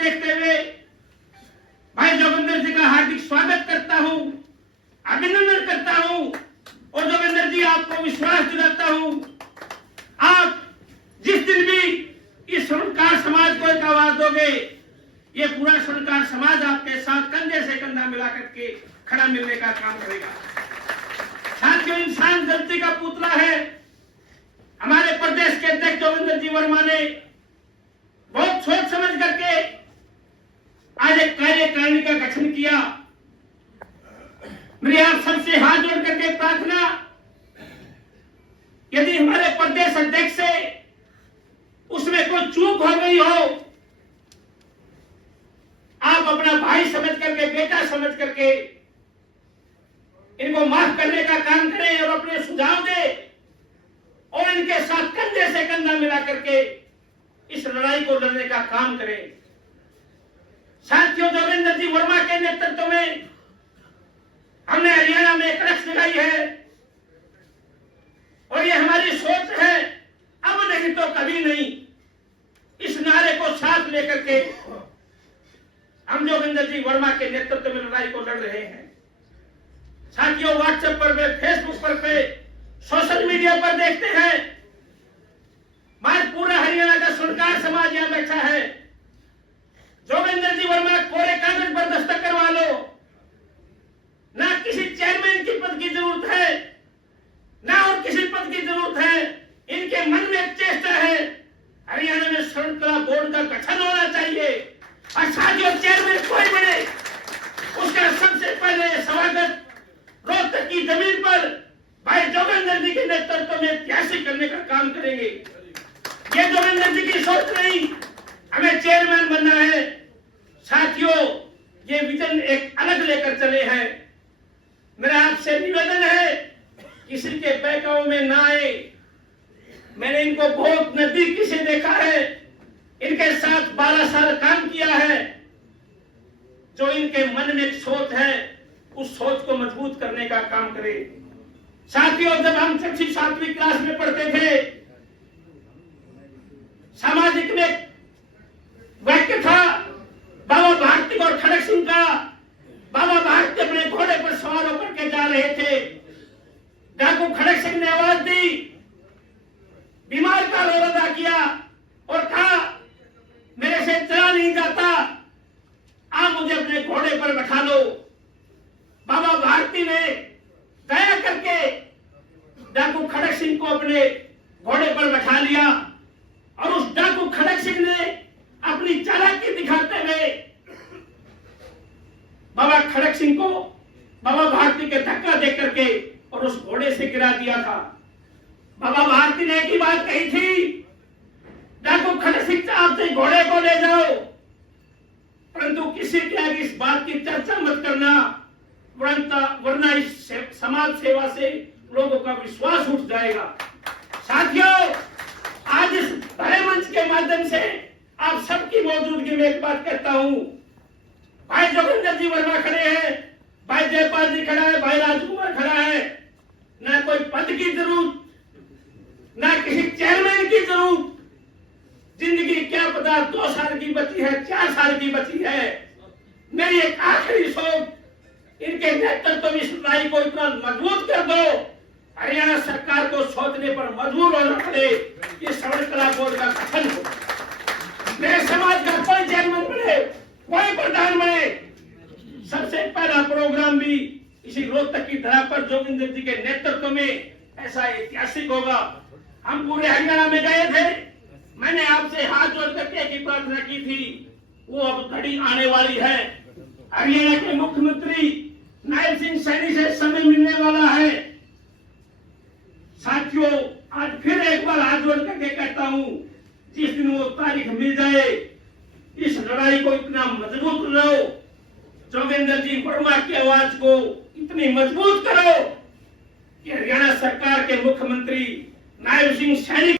देखते हुए भाई जोगिंदर जी का हार्दिक स्वागत करता हूं, अभिनंदन करता हूं और जोगिंदर जी आपको विश्वास दिलाता हूं, आप जिस दिन भी इस स्वर्णकार समाज को एक आवाज दोगे, ये पूरा स्वर्णकार समाज आपके साथ कंधे से कंधा मिला करके खड़ा मिलने का काम करेगा। साथियों, इंसान गलती का पुतला है। हमारे प्रदेश के अध्यक्ष जोगिंदर जी वर्मा ने बहुत सोच समझ करके आज एक कार्यकारिणी का गठन किया। मेरी आप सबसे हाथ जोड़ करके प्रार्थना, यदि हमारे प्रदेश अध्यक्ष से उसमें कोई चूक हो गई हो, आप अपना भाई समझ करके, बेटा समझ करके इनको माफ करने का काम करें और अपने सुझाव दें और इनके साथ कंधे से कंधा मिला करके इस लड़ाई को लड़ने का काम करें। साथियों, जोगिंदर जी वर्मा के नेतृत्व में हमने हरियाणा में एक रक्ष लगाई है और ये हमारी सोच है, अब नहीं तो कभी नहीं। इस नारे को साथ लेकर के हम जोगिंदर जी वर्मा के नेतृत्व में लड़ाई को लड़ रहे हैं। साथियों, व्हाट्सएप पर वे, फेसबुक पर सोशल मीडिया पर देखते हैं, हमारे पूरा हरियाणा का स्वर्णकार समाज यहां बैठा है। जोगिंदर जी वर्मा कोरे कागज पर दस्तखत करवा लो, ना किसी चेयरमैन की पद की जरूरत है, ना और किसी पद की जरूरत है। इनके मन में एक चेष्टा है, हरियाणा में स्वर्णकला बोर्ड का गठन होना चाहिए और साथियों, चेयरमैन कोई बने उसका सबसे पहले स्वागत रोहतक की जमीन पर भाई जोगिंदर जी के नेतृत्व में ऐतिहासिक करने का काम करेंगे। ये जोगिंदर जी की सोच नहीं, हमें चेयरमैन बनना है। साथियों, ये विजन एक अलग लेकर चले हैं। मेरा आपसे निवेदन है, किसी के बहकावे में ना आए। मैंने इनको बहुत नजदीकी से देखा है, इनके साथ 12 साल काम किया है। जो इनके मन में एक सोच है, उस सोच को मजबूत करने का काम करें। साथियों, जब हम 6वीं 7वीं क्लास में पढ़ते थे, सामाजिक में वाक्य था बाबा भारती और खड़क सिंह का। बाबा भारती अपने घोड़े पर सवार होकर के जा रहे थे, डाकू खड़क सिंह ने आवाज दी, बीमार का रोल अदा किया और कहा मेरे से चला नहीं जाता, आप मुझे अपने घोड़े पर बैठा लो। बाबा भारती ने दया करके डाकू खड़क सिंह को अपने घोड़े पर बैठा लिया और उस डाकू खड़क सिंह ने अपनी चालाकी दिखाते हुए बाबा खड़क सिंह को बाबा भारती के धक्का दे करके और उस घोड़े से गिरा दिया था। बाबा भारती ने एक ही बात कही थी, डाकू खड़क सिंह आपसे घोड़े को ले जाओ, परंतु किसी के आगे इस बात की चर्चा मत करना, वरना इस समाज सेवा से लोगों का विश्वास उठ जाएगा। साथियों, आज इस भरे मंच के माध्यम से आप सबकी मौजूदगी में एक बात कहता हूं, भाई जोगिंदर जी वर्मा खड़े हैं, भाई जयपाल जी खड़ा है, भाई राजकुमार खड़ा है। ना कोई पद की जरूरत, ना किसी चेयरमैन की जरूरत। जिंदगी क्या पता 2 साल की बची है, 4 साल की बची है। मेरी एक आखिरी सोच, इनके नेतृत्व में इस लड़ाई को इतना मजबूत कर दो, हरियाणा सरकार को सोचने पर मजबूर होना पड़े, ये स्वर्णकला बोर्ड का गठन हो। मेरे समाज का कोई चेयरमैन बने, कोई प्रधान बने, सबसे पहला प्रोग्राम भी इसी रोहतक की धरा पर जोगिंदर जी के नेतृत्व में ऐसा ऐतिहासिक होगा। हम पूरे हरियाणा में गए थे, मैंने आपसे हाथ जोड़ करके एक प्रार्थना की थी, वो अब घड़ी आने वाली है। हरियाणा के मुख्यमंत्री नायब सिंह सैनी से समय मिलने वाला है। साथियों, आज फिर एक बार हाथ जोड़ करके कहता हूं, जिस दिन वो तारीख मिल जाए, इस लड़ाई को इतना मजबूत करो, जोगिंदर जी वर्मा की आवाज को इतनी मजबूत करो कि हरियाणा सरकार के मुख्यमंत्री नायब सिंह सैनी